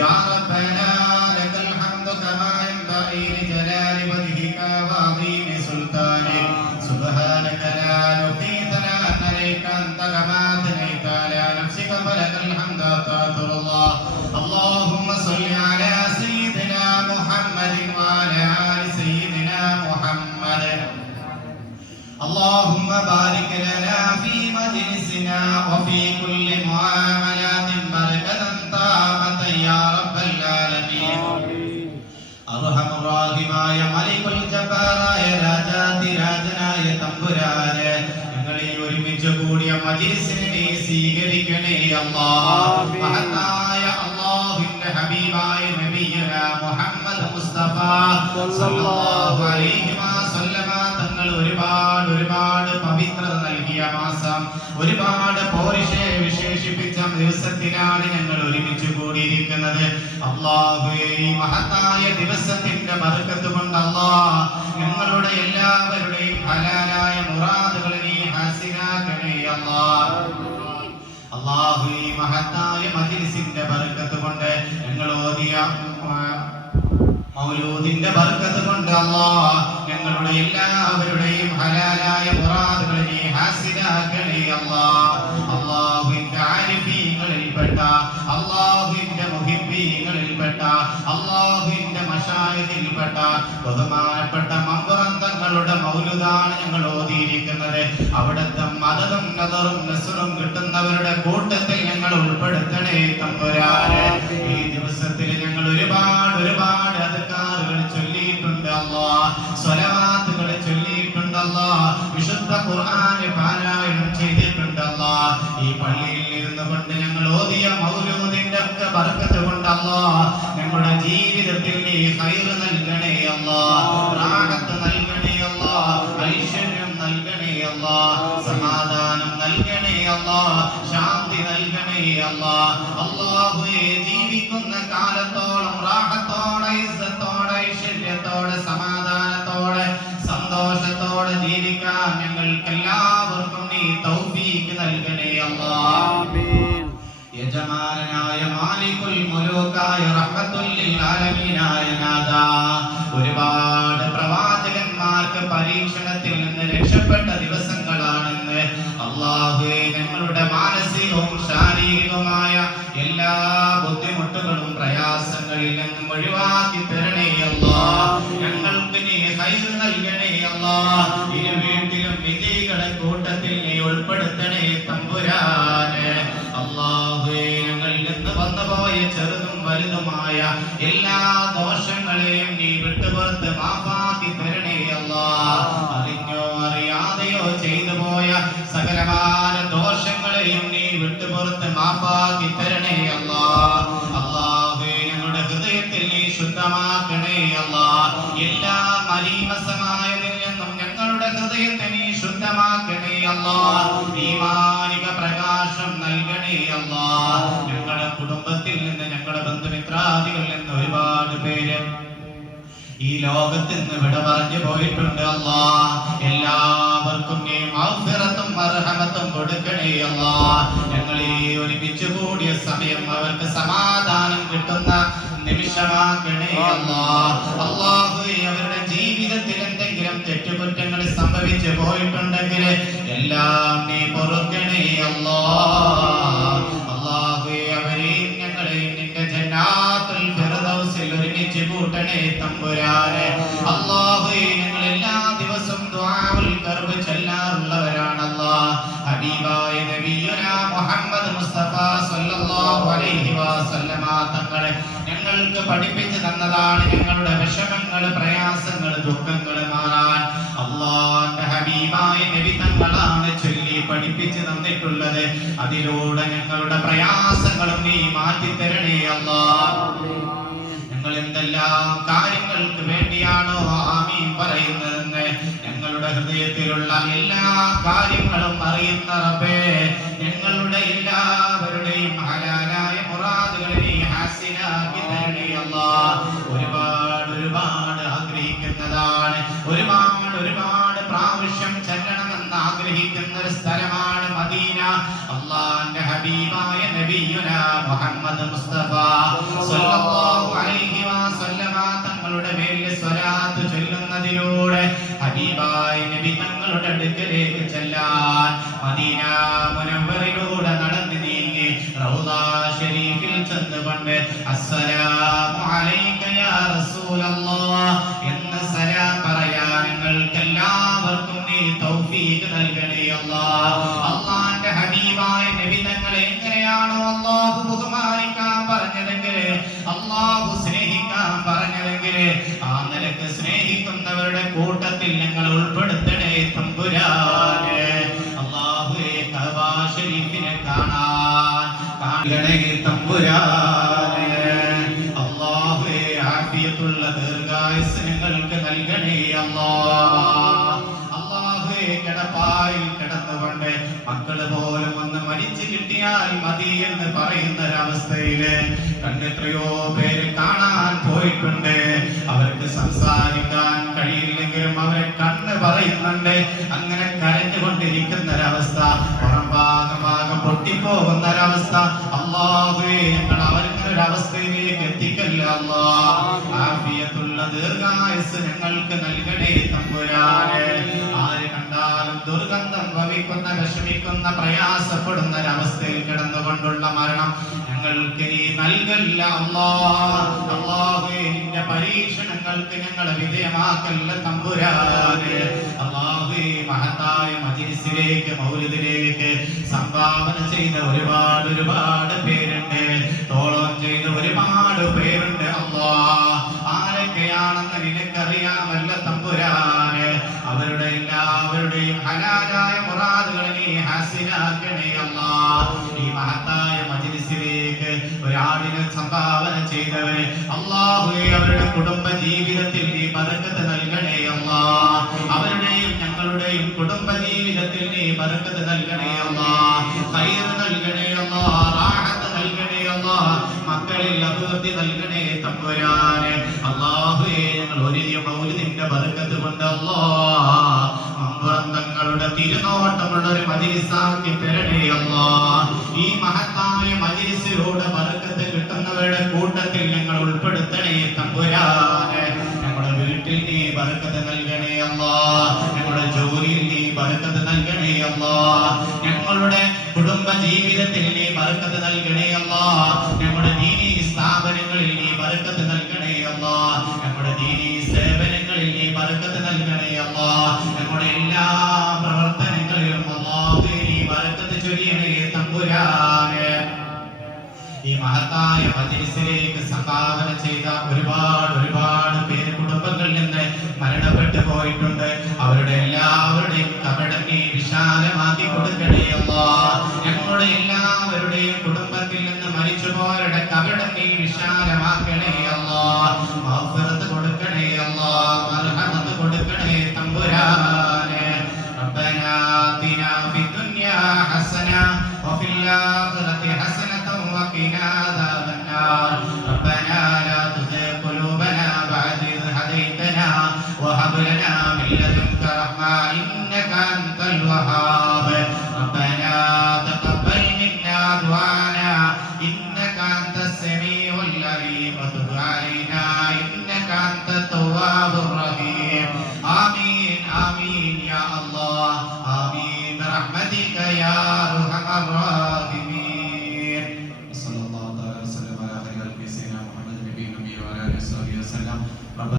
يا ربنا لك الحمد كما ينبغي لجلال وجهك وعظيم سلطانك سبحانك لا نحصي ثناء عليك أنت كما أثنيت على نفسك فلك الحمد حتى الله. اللهم صل على سيدنا محمد وعلى آل سيدنا محمد. اللهم بارك لنا في مجلسنا وفي كل معاملات بركة تامة يا رب العالمين. أرحم الراحمമായ മലിക്കുൽ ജബ്ബാറായ രാജാതിരാജനായ തമ്പുരാനെ, ഞങ്ങളെ ഒരുമിച്ച് കൂടിയ മജ്‌ലിസിനെ നീ സ്വീകരിക്കണേ അല്ലാഹ്. മഹത്തായ അല്ലാഹുവിന്റെ ഹബീബായ നബിയുന മുഹമ്മദ് മുസ്തഫ സല്ലല്ലാഹു അലൈഹി വസല്ലമ തങ്ങൾ ഒരുപാട് പവിത്രത നൽകിയ മാസം, ഒരുപാട് പോരിഷെ വിശേഷിപ്പിച്ച ദിവസത്തിനാണ് ഞങ്ങൾ ഒരുമിച്ച് കൂടിയിരിക്കുന്നത്. അല്ലാഹുവേ, ഈ മഹത്തായ ദിവസത്തിന്റെ ബർക്കത്ത് കൊണ്ട് അല്ലാഹ് ഞങ്ങളുടെ എല്ലാവരുടെയും ഹലാലായ മുറാദുകൾ നീ ഹാസിലാക്കണേ അല്ലാഹ്. അല്ലാഹു, ഈ മഹത്തായ മജ്‌ലിസിന്റെ ബർക്കത്ത് കൊണ്ട് ഞങ്ങൾ ഓതിയ മൗലൂദിന്റെ ബർക്കത്ത് കൊണ്ട് അല്ലാഹ് ഞങ്ങളുടെ എല്ലാവരുടെയും ഹലാലായ മുറാദുകൾ നീ ഹാസിലാക്കണേ അല്ലാഹ്. അല്ലാഹുവിന്റെ ആരിഫീങ്ങളിൽപ്പെട്ട, അല്ലാഹുവിന്റെ മുഹിബ്ബീങ്ങളിൽപ്പെട്ട, അല്ലാഹുവിന്റെ മശായിഖിൽപ്പെട്ട ബഹുമാനപ്പെട്ട മമ്പറന്തങ്ങളുടെ മൗലൂദാണ് ഞങ്ങൾ ഓതിയിരിക്കുന്നത്. അവിടുത്തെ മദദും നദറും നസ്റും കിട്ടുന്നവരുടെ കൂട്ടത്തിൽ ഞങ്ങൾ ഉൾപ്പെടുത്തണേ തമ്പുരാനെ. ഈ ദിവസത്തിൽ ഞങ്ങൾ ഒരുപാട് അദ്കാറുകൾ ചൊല്ലിയിട്ടുണ്ട് അല്ലാഹ്, സ്വലാത്തുകൾ ചൊല്ലിയിട്ടുണ്ട് അല്ലാഹ്, വിശുദ്ധ ഖുർആൻ പാരായണം ചെയ്തിട്ടുണ്ട് അല്ലാഹ്. ഈ പള്ളിയിൽ ഇരുന്നു കൊണ്ട് ഞങ്ങൾ ഓതിയ മൗലൂദിന്റെ ഒക്കെ ബർക്കത്ത് കൊണ്ട് അല്ലാഹ് ഞങ്ങളുടെ ജീവിതത്തിൽ നീ ഖൈർ നൽകണേ അല്ലാഹ്, റാഹത്ത് നൽകണേ അല്ലാഹ്, ഐശ്വര്യം നൽകണേ അല്ലാഹ്, സമാധാനം നൽകണേ അല്ലാഹ്, ശാന്തി നൽകണേ അല്ലാഹ്. അല്ലാഹുവേ, ജീവിക്കുന്ന കാലത്തോളം റാഹത്തോടെ, ഇസ്സത്തോടെ, ഐശ്വര്യത്തോടെ, സമാധാനത്തോടെ, സന്തോഷത്തോടെ ജീവിക്കാൻ ഞങ്ങൾക്ക് എല്ലാവർക്കും നീ തൗഫീഖ് നൽകണേ അല്ലാഹ്. യജമാനനായ മാലികുൽ മുലൂക്കായ റഹ്മത്തുൽ ലിൽ ആലമീനായ നാഥാ, ഒരുപാട് പ്രവാചകന്മാർക്ക് പരീക്ഷണത്തിൽ നിന്ന് രക്ഷപ്പെട്ട ദിവസങ്ങളാണെന്ന് അല്ലാഹുവേ, ഞങ്ങളുടെ മാനസികവും ശാരീരികവുമായ എല്ലാ ബുദ്ധിമുട്ടുകളും പ്രയാസങ്ങളിൽ നിന്നും ഒഴിവാക്കി തരണേ അല്ലാഹ്. ഞങ്ങൾക്ക് നീ ഖൈർ നൽകണേ അല്ലാഹ്. ഇരു വീട്ടിലും വിജയികളെ കൂട്ടത്തിൽ നീ ഉൾപ്പെടുത്തണേ തമ്പുരാനെ. അല്ലാഹുവേ, ഞങ്ങളിൽ നിന്ന് വന്നുപോയ ചെറുതും വലുതുമായ എല്ലാ ദോഷങ്ങളെയും നീ വിട്ടുപുറത്ത് മാഫാക്കി തരണേ അല്ലാഹ്. അറിഞ്ഞോ അറിയാതെയോ ചെയ്തു പോയ സകലമായ ദോഷങ്ങളെയും നീ വിട്ടുപുറത്ത് മാഫാക്കി തരണേ അല്ലാഹ്. അല്ലാഹുവേ, ഞങ്ങളുടെ ഹൃദയത്തിൽ നീ ശുദ്ധമാക്കണേ അല്ലാഹ്. എല്ലാ മലീമസമായതിൽ നിന്നും ഞങ്ങളുടെ ഹൃദയത്തെ നീ ശുദ്ധമാക്കണേ അല്ലാഹ്. ഈമാനിക പ്രകാശം നൽകണേ അല്ലാഹ്. ഞങ്ങളുടെ കുടുംബത്തിൽ നിന്ന്, ഞങ്ങളുടെ ബന്ധുമിത്രാദികളിൽ നിന്ന് ഒരുപാട് പേര് ഈ ലോകത്തിൽ നിന്ന് വിട പറഞ്ഞു പോയിട്ടുണ്ട് അല്ലാഹ്. എല്ലാവർക്കും നീ മഗ്ഫിറത്തും മർഹമത്തും കൊടുക്കണേ അല്ലാഹ്. ഞങ്ങൾ ഈ ഒരുമിച്ച് കൂടിയ സമയം അവർക്ക് സമാധാനം കിട്ടുന്ന നിമിഷമാക്കണേ അല്ലാഹ്. അല്ലാഹുവേ, അവരുടെ ജീവിതത്തിൽ എന്തെങ്കിലും തെറ്റുകുറ്റങ്ങൾ സംഭവിച്ചു പോയിട്ടുണ്ടെങ്കിൽ എല്ലാം നീ പൊറുക്കണേ അല്ലാഹ്. അല്ലാഹുവേ, അവരെയും ഞങ്ങളെയും നിന്റെ ജന്നാത്തുൽ ഫിർദൗസിൽ ഒരുമിച്ച് കൂട്ടണേ തമ്പുരാനെ. അല്ലാഹുവേ, ഞങ്ങൾ എല്ലാ ദിവസവും ദുആഉൽ ഖർബ് ചൊല്ലാറുള്ളവരാണ് അല്ലാഹ്. ഹബീബായ നബിയുനാ മുഹമ്മദ് മുസ്തഫ സല്ലല്ലാഹു അലൈഹി വസല്ലമ തങ്ങളെ ഞങ്ങൾക്ക് പഠിപ്പിച്ചു തന്നതാണ് ഞങ്ങളുടെ വിഷമങ്ങൾ, പ്രയാസങ്ങൾ, ദുഃഖങ്ങൾ മാറാൻ അല്ലാഹുവിന്റെ ഹബീബായ നബി തങ്ങളാണ് ചൊല്ലി പഠിപ്പിച്ചു തന്നിട്ടുള്ളത്. അതിലൂടെ ഞങ്ങളുടെ പ്രയാസങ്ങളും നീ മാറ്റി തരണേ അല്ലാഹ്. ഞങ്ങൾ എന്തെല്ലാം കാര്യങ്ങൾക്ക് വേണ്ടിയാണോ ആമീൻ പറയുന്നതെന്ന് ഞങ്ങളുടെ ഹൃദയത്തിലുള്ള എല്ലാ കാര്യങ്ങളും അറിയുന്ന റബ്ബേ, ഞങ്ങളുടെ എല്ലാവരുടെയും ഹലാലായ മുറാദുകളെ നീ ഹാസിലാക്കി തരണേ അല്ലാഹ്. ഒരുപാട് ആഗ്രഹിക്കുന്നതാണ്, ഒരുപാട് പ്രാവശ്യം ചെല്ലണമെന്ന് ആഗ്രഹിക്കുന്ന ഒരു സ്ഥലമാണ് മദീന. അല്ലാഹുവിന്റെ ഹബീബായ നബിയുനാ മുഹമ്മദ് മുഹമ്മദ് മുസ്തഫ സല്ലല്ലാഹു അലൈഹി വസല്ലമ തങ്ങളുടെ മേൽ സ്വലാത്ത് ചൊല്ലുന്നതിലൂടെ ഹബീബായ നബി തങ്ങളുടെ അടുക്കലേക്ക് ചെല്ലാൻ മദീന മുനവ്വറിലൂടെ നടന്നു നീങ്ങി റൗള ശരീഫിൽ ചെന്നുകൊണ്ട് അസ്സലാമു അലൈക യാ റസൂലല്ലാഹ് എന്ന സലാം പറയാൻ ഞങ്ങൾക്കെല്ലാവർക്കും നീ തൗഫീഖ് നൽകണേ അല്ലാഹ്. അല്ലാഹുവിന്റെ ഹബീബായ നബി തങ്ങളെ എങ്ങനെയാണോ അല്ലാഹു ബഹുമാനിക്കാൻ പറഞ്ഞതെങ്കിൽ, അല്ലാഹു സ്നേഹിക്കാൻ പറഞ്ഞതെങ്കിൽ, ആ നിലക്ക് സ്നേഹിക്കുന്നവരുടെ കൂട്ടത്തിൽ ഞങ്ങൾ ഉൾപ്പെടുത്തണേ തമ്പുരാനെ. അല്ലാഹുവേ കഅബ ശരീഫിനെ കാണണേ തമ്പുരാനെ. അല്ലാഹുവേ ആഫിയത്തുള്ള ദീർഘായുസ്സ് ഞങ്ങൾക്ക് നൽകണേ അല്ലാഹ്. അല്ലാഹുവേ കിടപ്പായിൽ കിടന്നുകൊണ്ട് മക്കള് പോലും ഒന്ന് മരിച്ചു കിട്ടിയാൽ മതി എന്ന് പറയുന്ന ഒരവസ്ഥയില് കണ്ടെത്രയോ പേര് കാണാൻ പോയിട്ടുണ്ട്. അവർക്ക് സംസാരിക്കാൻ കഴിയില്ലെങ്കിലും അവരെ കണ്ണ് പറയുന്നുണ്ട്. അങ്ങനെ കരഞ്ഞുകൊണ്ടിരിക്കുന്ന ഒരവസ്ഥ, പുറം ഭാഗം പൊട്ടിപ്പോകുന്ന ഒരവസ്ഥ. അല്ലാഹുവേ ഞങ്ങൾ അവർക്കൊരവസ്ഥയിലേക്ക് എത്തിക്കല്ല അല്ലാഹ്. ആഫിയത്തുള്ള ദീർഘായുസ്സ് ഞങ്ങൾക്ക് നൽകണേ തമ്പുരാനെ. ആര് കണ്ടാലും ദുർഗന്ധം ഭവിക്കുന്ന, വിഷമിക്കുന്ന, പ്രയാസപ്പെടുന്ന ഒരവസ്ഥയിൽ കിടന്നുകൊണ്ടുള്ള മരണം ഞങ്ങൾക്ക് നീ നൽകല്ല അല്ലാഹ്. അല്ലാഹുവേ നിന്റെ പരീക്ഷണങ്ങൾക്ക് ഞങ്ങളെ വിധേയമാക്കല്ല തമ്പുരാനെ. അല്ലാഹുവേ മഹത്തായ മജ്‌ലിസിലേക്ക്, മൗലിദിലേക്ക് സംഭാവന ചെയ്ത ഒരുപാട് പേരുണ്ട്. തോളം ചെയ്ത ഒരുപാട് പേരുണ്ട് അല്ലാഹ്. ആരൊക്കെയാണെന്ന് നിനക്കറിയാമല്ല തമ്പുരാനെ. അവരുടെ എല്ലാവരുടെയും ഹലാലായ മുറാദുകളെ നീ ഹാസിലാക്കണേ അല്ലാഹ്. ഈ മഹത്തായ മജ്‌ലിസിലേക്ക് ഒരാളിനെ സംഭാവന ചെയ്തവരെ അല്ലാഹുവേ അവരുടെ കുടുംബ ജീവിതത്തിൽ നീ ബർക്കത്ത് നൽകണേ അല്ലാഹ്. അവരുടെയും ഞങ്ങളുടെയും കുടുംബ ജീവിതത്തിൽ നീ ബർക്കത്ത് നൽകണേ അല്ലാഹ്. ഖൈർ നൽകണേ അല്ലാഹ്. റാഹത്ത് നൽകണേ അല്ലാഹ്. മക്കളിൽ അഭിവൃദ്ധി നൽകണേ തമ്പുരാനെ. അല്ലാഹുവേ ഞങ്ങൾ ഒരു മൗലിദിന്റെ ബർക്കത്ത് കൊണ്ട് അല്ലാഹ് തങ്ങളുടെ തിരുനോട്ടമുള്ള ഒരു മജ്‌ലിസാക്കി തരണേ അല്ലാഹ്. ഈ മഹത്തായ മജ്‌ലിസിലൂടെ ബർക്കത്ത് കിട്ടുന്നവരുടെ കൂട്ടത്തിൽ ഞങ്ങൾ ഉൾപ്പെടുത്തണേ തമ്പുരാനെ. ഞങ്ങളുടെ വീട്ടിൽ നീ ബർക്കത്ത് നൽകണേ അല്ലാഹ്. ഞങ്ങളുടെ ജോലിയിൽ നീ ബർക്കത്ത് നൽകണേ അല്ലാഹ്. ഞങ്ങളുടെ കുടുംബ ജീവിതത്തിൽ നീ ബർക്കത്ത് നൽകണേ അല്ലാഹ്. ഞങ്ങളുടെ ദീനീ സ്ഥാപനങ്ങളിൽ നീ ബർക്കത്ത് നൽകണേ അല്ലാഹ്. ഞങ്ങളുടെ ദീനീ സേവനങ്ങളിൽ നീ ബർക്കത്ത് നൽകണേ അല്ലാഹ്. ഞങ്ങളുടെ എല്ലാ പ്രവർത്തനങ്ങളിലും അല്ലാഹുവേ നീ ബർക്കത്ത് ചൊരിയണേ തമ്പുരാനെ. ഈ മഹത്തായ മജ്‌ലിസിലേക്ക് സംഭാവന ചെയ്ത ഒരുപാട് പേര് കുടുംബങ്ങളിൽ നിന്ന് മരണപ്പെട്ടു പോയിട്ടുണ്ട്. അവരുടെ എല്ലാവരുടെയും കബറിടം നീ വിശാലമാക്കി കൊടുക്കണേ അല്ലാഹ്. ഞങ്ങളുടെ എല്ലാവരുടെയും കുടുംബത്തിൽ നിന്ന് മരിച്ചുപോയവരുടെ കബറിടം നീ വിശാലമാക്കണേ അല്ലാഹ്. മഗ്ഫിറത്ത് കൊടുക്കണേ അല്ലാഹ്. മർഹമത്ത് കൊടുക്കണേ തമ്പുരാനെ. റബ്ബനാ ആതിനാ ഫിദ്ദുനിയാ ഹസന വഫിൽ ആഖിറതി ഹസനതൻ വഖിനാ അദാബന്നാർ. റബ്ബനാ ലാ തുസിഗ് ഖുലൂബനാ ബഅദ ഇദ് ഹദൈതനാ വഹബ് ലനാ മിൻ ലദുൻക റഹ്മ ഇന്നക അൻതൽ വഹാബ്. റബ്ബനാ തഖബ്ബൽ മിന്നാ ദുആനാ ഇന്നക അൻതസ് സമീഉൽ അലീം വതുബ് അലൈനാ ഇന്നക അൻതത് തവ്വാബുർ റഹീം. ആമീൻ ആമീൻ യാ അല്ലാഹ്. ആമീൻ ബിറഹ്മതിക യാ അർഹമർ റഹീമീൻ. സല്ലല്ലാഹു അലൈഹി വസല്ലം അലാ ഖൈറിൽ സയ്യിദിനാ മുഹമ്മദ് നബിയ്യിനാ വഅലാ ആലിഹി വസല്ലം.